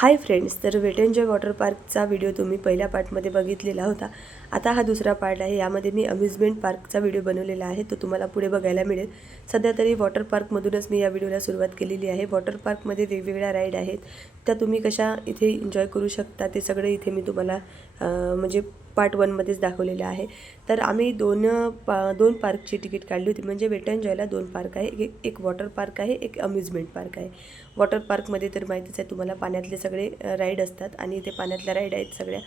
Hi friends, तर weight enjoy water पार्कचा video तुम्ही पहिल्या पार्टमध्ये बघितलेला होता. आता हा दुसरा पार्ट आहे. यामध्ये मी अम्युजमेंट पार्कचा व्हिडिओ बनवलेला आहे, तो तुम्हाला पुढे बघायला मिळेल. सध्या तरी वॉटर पार्कमधूनच मी या व्हिडिओला सुरुवात केलेली आहे. वॉटर पार्कमध्ये वेगवेगळ्या राईड आहेत, त्या तुम्ही कशा इथे एन्जॉय करू शकता ते सगळं इथे मी तुम्हाला म्हणजे पार्ट 1मध्येच दाखवलेलं आहे. तर आम्ही दोन पार्कची तिकीट काढली होती. म्हणजे वेट एन्जॉयला 2 पार्क आहे, एक वॉटर पार्क आहे, एक अम्युजमेंट पार्क आहे. वॉटर पार्कमध्ये तर माहितीच आहे तुम्हाला, पाण्यातले सगळे राईड असतात आणि इथे पाण्यातल्या राईड आहेत सगळ्या.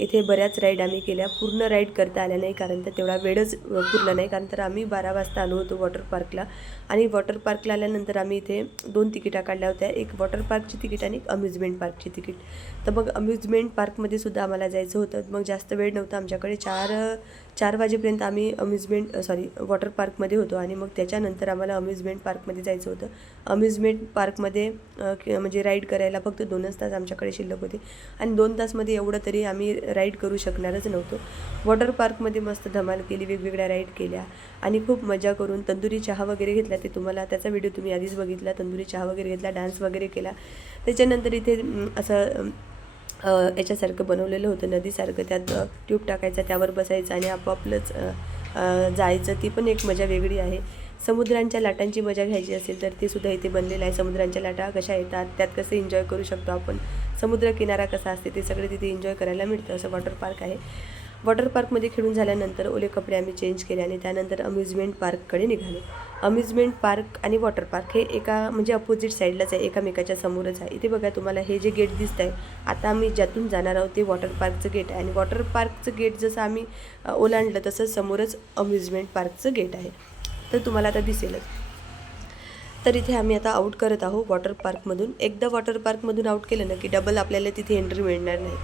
इथे बऱ्याच राईड आम्ही केल्या. पूर्ण राईड करता आल्या नाही, कारण तर तेवढा वेळच पुरला नाही. कारण तर आम्ही 12 वाजता आलो होतो वॉटर पार्कला, आणि वॉटर पार्कला आल्यानंतर आम्ही इथे 2 तिकिटा काढल्या होत्या, एक वॉटर पार्कची तिकीट आणि एक अम्युजमेंट पार्कची तिकीट. तर मग अम्युजमेंट पार्कमध्ये सुद्धा आम्हाला जायचं होतं. मग जास्त वेळ नव्हता आमच्याकडे. 4 वाजेपर्यंत आम्ही वॉटर पार्कमध्ये होतो, आणि मग त्याच्यानंतर आम्हाला अम्युजमेंट पार्कमध्ये जायचं होतं. अम्युजमेंट पार्कमध्ये म्हणजे राईड करायला फक्त 2च तास आमच्याकडे शिल्लक होते, आणि 2 तासमध्ये एवढं तरी आम्ही राईड करू शकणारच नव्हतो. वॉटर पार्कमध्ये मस्त धमाल केली, वेगवेगळ्या राईड केल्या आणि खूप मजा करून तंदुरी चहा वगैरे घेतला. ते तुम्हाला त्याचा व्हिडिओ तुम्ही आधीच बघितला. तंदुरी चहा वगैरे घेतला, डान्स वगैरे केला. त्याच्यानंतर इथे असं याच्यासारखं बनवलेलं होतं, नदीसारखं. त्यात ट्यूब टाकायचा, त्यावर बसायचं आणि आपोआपलंच जायचं. ती पण एक मजा वेगळी आहे. समुद्रांच्या लाटांची मजा घ्यायची असेल तर ते सुद्धा इथे बनलेलं आहे. समुद्रांच्या लाटा कशा येतात, त्यात कसं एन्जॉय करू शकतो आपण, समुद्रकिनारा कसा असते ते सगळे तिथे एन्जॉय करायला मिळतं, असं वॉटर पार्क आहे. वॉटर पार्कमध्ये खेळून झाल्यानंतर ओले कपडे आम्ही चेंज केले आणि त्यानंतर अम्युजमेंट पार्ककडे निघालो. अम्युजमेंट पार्क आणि वॉटर पार्क हे एका म्हणजे अपोजिट साईडलाच आहे, एकामेकाच्या समोरच आहे. इथे बघा तुम्हाला हे जे गेट दिसत आहे, आता आम्ही ज्यातून जाणार आहोत ते वॉटर पार्कचं गेट आहे, आणि वॉटर पार्कचं गेट जसं आम्ही ओलांडलं तसंच समोरच अम्युजमेंट पार्कचं गेट आहे. तर तुम्हाला आता दिसेलच. तर इथे आम्ही आता आऊट करत आहोत वॉटर पार्कमधून. एकदा वॉटर पार्कमधून आऊट केलं ना की डबल आपल्याला तिथे एंट्री मिळणार नाही.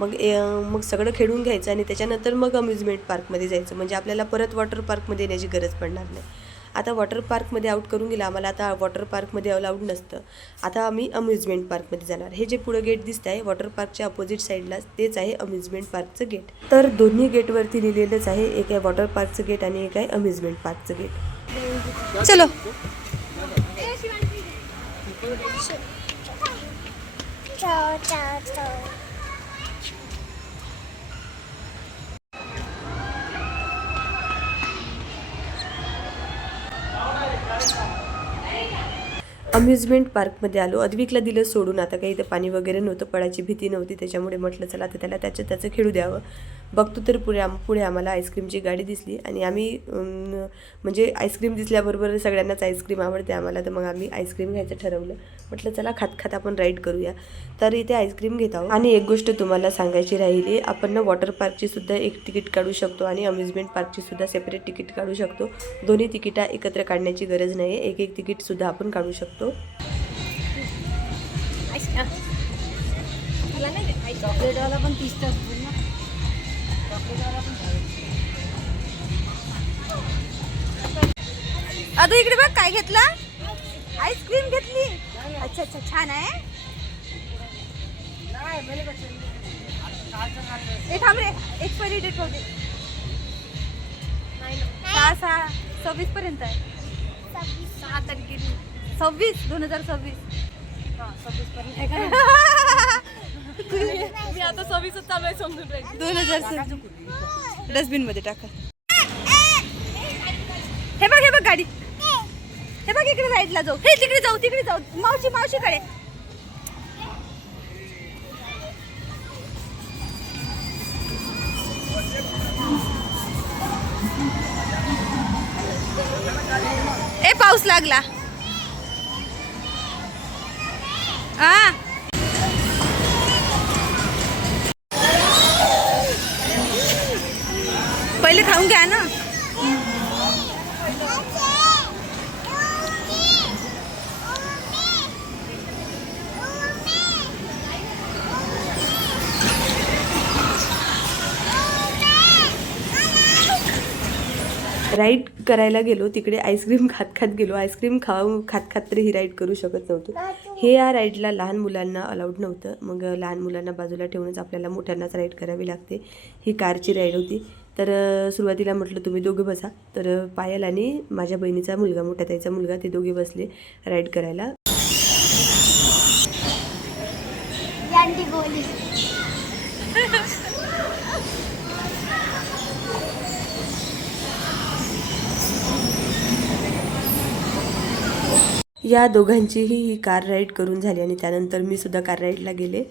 मग सगळं खेळून घ्यायचं आणि त्याच्यानंतर मग अम्युजमेंट पार्कमध्ये जायचं, म्हणजे आपल्याला परत वॉटर पार्कमध्ये येण्याची गरज पडणार नाही. आता वॉटर पार्कमध्ये आऊट करून गेलं आम्हाला. आता वॉटर पार्कमध्ये अलाउड नसतं. आता आम्ही अम्युजमेंट पार्कमध्ये जाणार. हे जे पुढं गेट दिसतं आहे वॉटर पार्कच्या अपोजिट साईडला, तेच आहे अम्युजमेंट पार्कचं गेट. तर दोन्ही गेटवरती लिहिलेलंच आहे, एक आहे वॉटर पार्कचं गेट आणि एक आहे अम्युजमेंट पार्कचं गेट. चलो. अम्युजमेंट पार्कमध्ये आलो. अद्विकला दिलं सोडून. आता काही इथं पाणी वगैरे नव्हतं, पडायची भीती नव्हती, त्याच्यामुळे म्हटलं चला तर त्याला त्याचं खेळू द्यावं. बघतो तर पुढे आम्हाला आईस्क्रीमची गाडी दिसली, आणि आम्ही म्हणजे आईस्क्रीम दिसल्याबरोबर सगळ्यांनाच आईस्क्रीम आवडते आम्हाला, तर मग आम्ही आईस्क्रीम घ्यायचं ठरवलं. म्हटलं चला खात आपण राईड करूया. तर इथे आईस्क्रीम घेत आहोत. आणि एक गोष्ट तुम्हाला सांगायची राहिली, आपण ना वॉटर पार्कची सुद्धा एक तिकीट काढू शकतो आणि अम्युजमेंट पार्कची सुद्धा सेपरेट तिकीट काढू शकतो. दोन्ही तिकिटा एकत्र काढण्याची गरज नाही आहे, एक तिकीटसुद्धा आपण काढू शकतो. चॉकलेटवाला पण 30 तास. आता इकडे बघ काय घेतला, आईस्क्रीम घेतली. अच्छा अच्छा, छान आहे. एक थांब रे, एक्सपायरी डेट होते 6/6/26 पर्यंत आहे. 6 तारखेला 26/2026. 26 पर्यंत. मी आता 26 चालू आहे समजून राहील. 2026 डस्टबिन मध्ये टाका. हे बघ गाडी. हे बघ इकडे साईडला जाऊ. हे तिकडे जाऊ मावशीकडे. ए पाऊस लागला. पहिले खाऊन घ्या ना. राईड करायला गेलो, तिकडे आईस्क्रीम खात गेलो. आईस्क्रीम खात तरी ही राईड करू शकत नव्हतो. हे या राईडला लहान मुलांना अलाउड नव्हतं. मग लहान मुलांना बाजूला ठेवूनच आपल्याला मोठ्यांनाच राईड करावी लागते. ही कारची राईड होती. तर सुरुवातीला म्हटलं तुम्ही दोघे बसा. तर पायल आणि माझ्या बहिणीचा मुलगा, मोठ्या ताईचा मुलगा, ते दोघे बसले राईड करायला. आंटी गोली. या दोघांचीही ही कार राईड करून झाली आणि त्यानंतर मी सुद्धा कार राईडला गेले.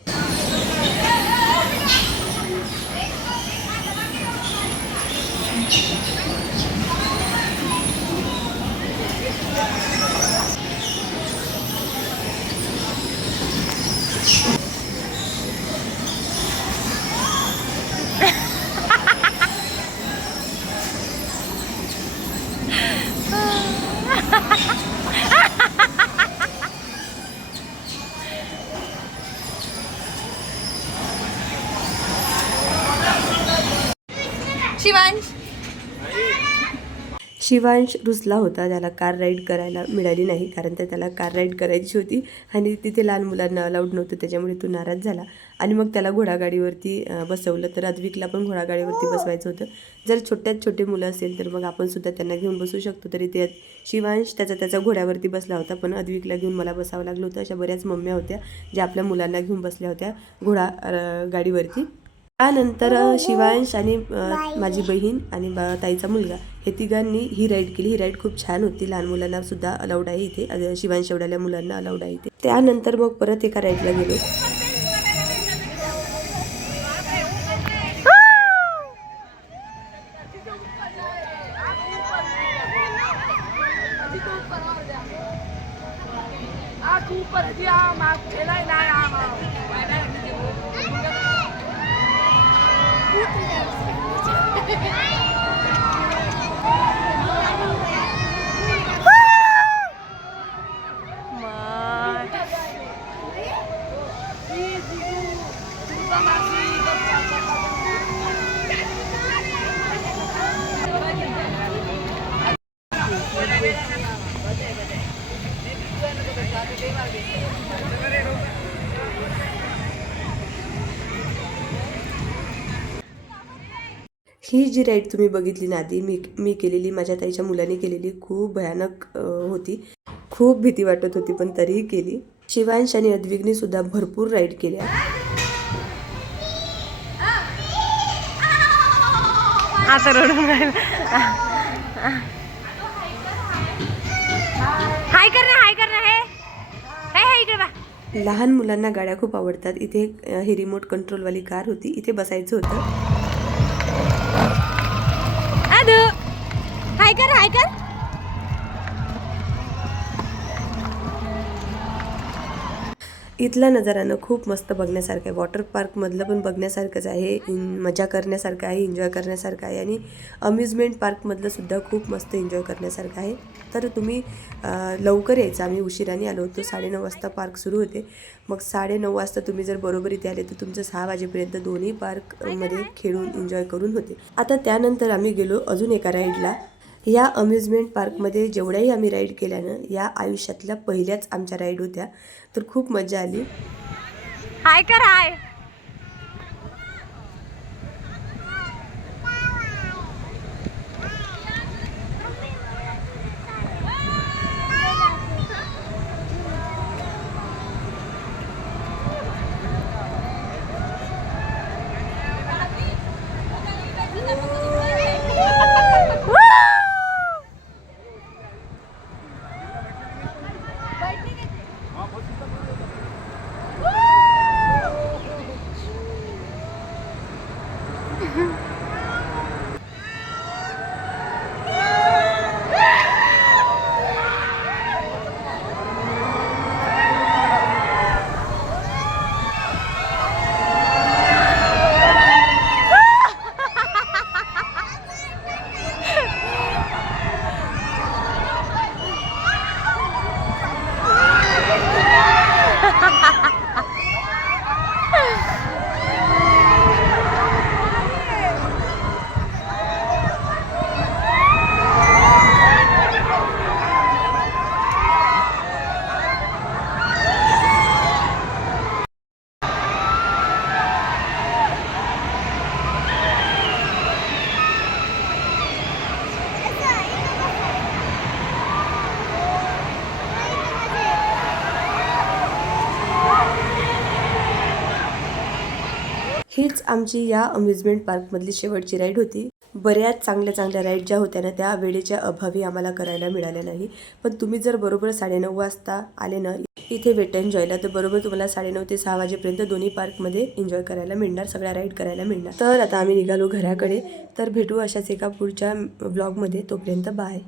शिवांश रुसला होता, त्याला कार राईड करायला मिळाली नाही कारण त्याला कार राईड करायची होती आणि तिथे लहान मुलांना अलाउड नव्हतं, त्याच्यामुळे तो नाराज झाला आणि मग त्याला घोडागाडीवरती बसवलं. तर अद्विकला पण घोडागाडीवरती बसवायचं होतं. जर छोट्यात छोटे मुलं असेल तर मग आपण सुद्धा त्यांना घेऊन बसू शकतो. तरी ते शिवांश त्याच्या घोड्यावरती बसला होता, पण अद्विकला घेऊन मला बसावं लागलं होतं. अशा बऱ्याच मम्म्या होत्या ज्या आपल्या मुलांना घेऊन बसल्या होत्या गाडीवरती. त्यानंतर शिवांश आणि माझी बहीण आणि ताईचा मुलगा हे तिघांनी ही राईड केली. ही राईड खूप छान होती. लहान मुलांना सुद्धा अलाउड आहे इथे, शिवांश एवढ्या मुलांना अलाउड आहे इथे. त्यानंतर मग परत एका राईडला गेलो. ही जी राईड तुम्ही बघितली ना आधी मी केलेली, माझ्या ताईच्या मुलाने केलेली, खूप भयानक होती. खूप भीती वाटत होती पण तरीही केली. शिवांश आणि अद्विकने सुद्धा भरपूर राईड केल्या. आता रडून हाय कर ना हे इकडे बा. लहान मुलांना गाड्या खूप आवडतात. इथे ही रिमोट कंट्रोलवाली कार होती, इथे बसायचं होतं. हाय कर. इथला नजारानं खूप मस्त बघण्यासारखं आहे. वॉटर पार्कमधलं पण बघण्यासारखंच आहे, मजा करण्यासारखं आहे, एन्जॉय करण्यासारखं आहे आणि अम्युजमेंट पार्कमधलं सुद्धा खूप मस्त एन्जॉय करण्यासारखं आहे. तर तुम्ही लवकर यायचं. आम्ही उशिराने आलो होतो. 9:30 वाजता पार्क सुरू होते. मग 9:30 वाजता तुम्ही जर बरोबर इथे आले तर तुमचं 6 वाजेपर्यंत दोन्ही पार्कमध्ये खेळून एन्जॉय करून होते. आता त्यानंतर आम्ही गेलो अजून एका राईडला. या अम्युजमेंट पार्कमध्ये जेवढ्याही आम्ही राईड केल्यानं या आयुष्यातल्या पहिल्याच आमच्या राईड होत्या. तर खूप मजा आली. हाय कर हाय. हीच आमची या अम्युजमेंट पार्कमधली शेवटची राईड होती. बऱ्याच चांगल्या राईड ज्या होत्या ना त्या वेळेच्या अभावी आम्हाला करायला मिळाल्या नाही. पण तुम्ही जर बरोबर 9:30 वाजता आले ना इथे वेट एन्जॉयला, तर बरोबर तुम्हाला 9:30 ते 6 वाजेपर्यंत दोन्ही पार्कमध्ये एन्जॉय करायला मिळणार, सगळ्या राईड करायला मिळणार. तर आता आम्ही निघालो घराकडे. तर भेटू अशाच एका पुढच्या व्लॉगमध्ये. तोपर्यंत बाय.